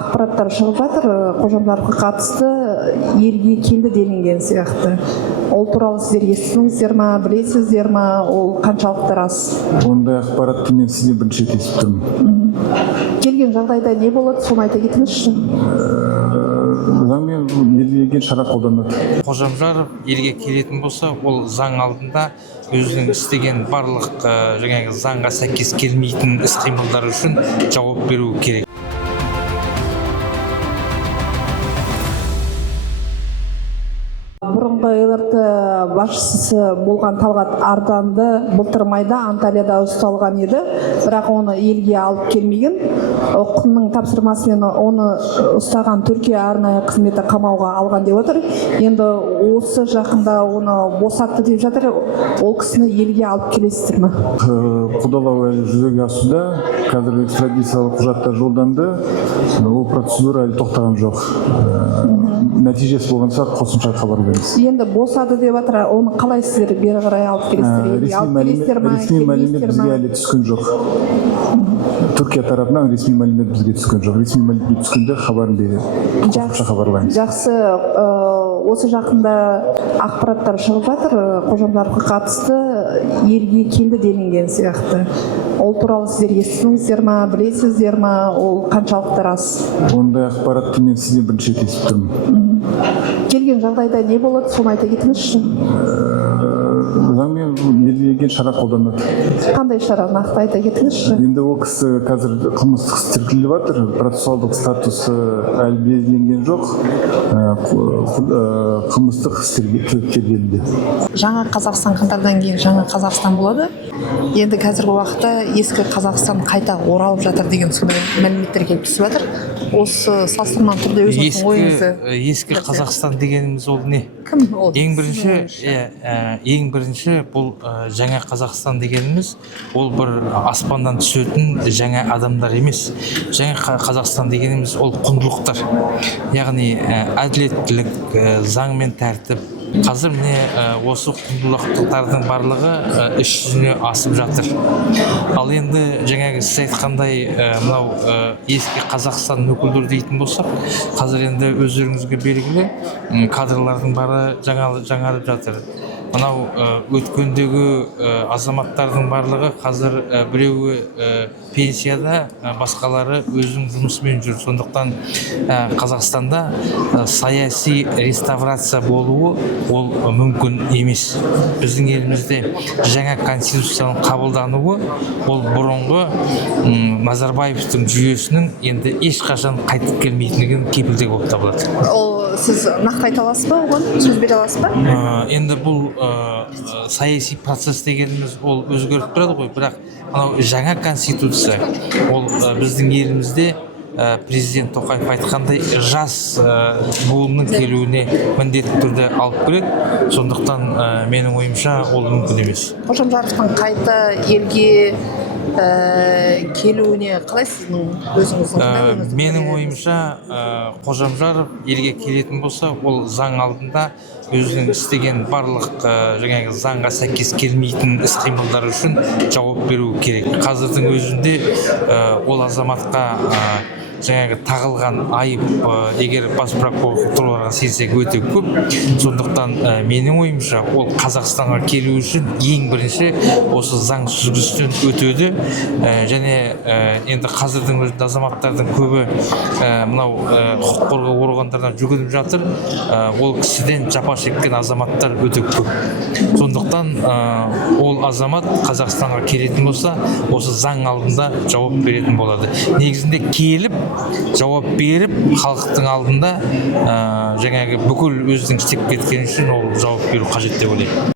ақпараттар шығып жатыр, қожамжаровқа қатысты елге келді делінген сияқты. Ол туралы сіздер естідіңіздер ма, білесіздер ма, ол қаншалықты рас? Ондай ақпаратты мен сізден бірінші рет естіп тұрмын. Келген жағдайда не болады, соны айта кетіңізші. Заңмен белгіленген шара қолданады. Қожамжаров елге келетін болса, ол заң алдында өзінің істеген барлық жаңағы заңға сәйкес келмейтін іс-қимылдар үшін жауап беру керек. Бұрынғы ЛРТ басшысы болған Талғат Арданды былтыр майда Анталияда ұсталған еді, бірақ оны елге алып келмеген. Құнның тапсырмасымен оны ұстаған Түркия арнайы қызметі қамауға алған деп отыр. Енді осы жақында оны босатты деп жатыр. Ол кісіні елге алып келесіздер ме? Қудалау әлі жүзеге асуда. Қазір экстрадициялық құжаттар жолданды. Ол процедура әлі тоқтаған жоқ. Нәтижесі болғанша қосымша хабар береміз. Енді босады деп жатыр. Оны қалай сіздер бері қарай алып келесіздер? Ресми мәлімет бізге әлі түскен жоқ. Түркия тарапынан ресми мәлімет бізге түскен жоқ. Ресми мәлімет түскенде хабарын береді. Қосымша хабарлаймыз. Жақсы, осы жақында ақпараттар шығып жатыр, Қожамжаровқа қатысты елге келді делінген сияқты. Ол туралы сіздер естідіңіздер ма, білесіздер ма, ол қаншалықты рас? Ондай ақпаратты мен сізден бірінші рет естіп тұрмын. Келген жағдайда не болады, соны айта кетіңізші. Заңмен белгіленген шара қолданады. Қандай шара, нақты айта кетіңізші. Енді ол кісі қазір қылмыстық іс тіркеліп жатыр, процессуалдық статусы әлі белгіленген жоқ. Қылмыстық іс тергелуде. Жаңа Қазақстан қаңтардан кейін жаңа Қазақстан болады. Енді қазіргі уақытта ескі Қазақстан қайта оралып жатыр деген сондай мәліметтер келіп түсіп жатыр. Осы салыстырмалы түрде өзіңіздің ойыңызды. Ескі Қазақстан дегеніміз ол не? Кім ол? Ең бірінші бұл жаңа Қазақстан дегеніміз ол бір аспандан түсетін жаңа адамдар емес. Жаңа Қазақстан дегеніміз ол құндылықтар. Яғни әділеттілік, заң мен тәртіп. Қазір міне осы құндылықтардың барлығы іс жүзіне асып жатыр. Ал енді жаңағы сіз айтқандай мынау ескі Қазақстан өкілдері дейтін болсақ, қазір енді өздеріңізге белгілі кадрлардың бары жаңарып жатыр. Мынау өткендегі азаматтардың барлығы қазір біреуі пенсияда, басқалары өзінің жұмысымен жүр. Сондықтан Қазақстанда саяси реставрация болуы ол мүмкін емес. Біздің елімізде жаңа конституцияның қабылдануы ол бұрынғы Назарбаевтың жүйесінің енді ешқашан қайтып келмейтіндігін кепілдік болып табылады. Ол сіз нақты айта аласыз ба, оған сөз бере аласыз ба? Енді бұл саяси процесс дегеніміз ол өзгеріп тұрады ғой, бірақ мынау жаңа конституция ол біздің елімізде президент Тоқаев айтқандай жас буынның келуіне міндетті түрде алып келеді. Сондықтан менің ойымша ол мүмкін емес. Қожамжаровтың қайта елге келуіне қалай сіздің өзіңіздің? Менің ойымша Қожамжаров елге келетін болса, ол заң алдында өзінің істеген барлық жаңағы заңға сәйкес келмейтін іс-қимылдар үшін жауап беру керек. Қазірдің өзінде ол азаматқа жаңағы тағылған айып егер бас прокуратураға сенсек өте көп. Сондықтан менің ойымша ол Қазақстанға келу үшін ең бірінші осы заң сүзгісінен өтеді. Және енді қазірдің өзінде азаматтардың көбі мынау құқық қорғау органдарына жүгініп жатыр. Ол кісіден жапа шеккен азаматтар өте көп. Сондықтан ол азамат Қазақстанға келетін болса, осы заң алдында жауап беретін болады. Негізінде келіп жауап беріп, халықтың алдында жаңағы бүкіл өзінің істеп кеткені үшін ол жауап беру қажет деп ойлаймын.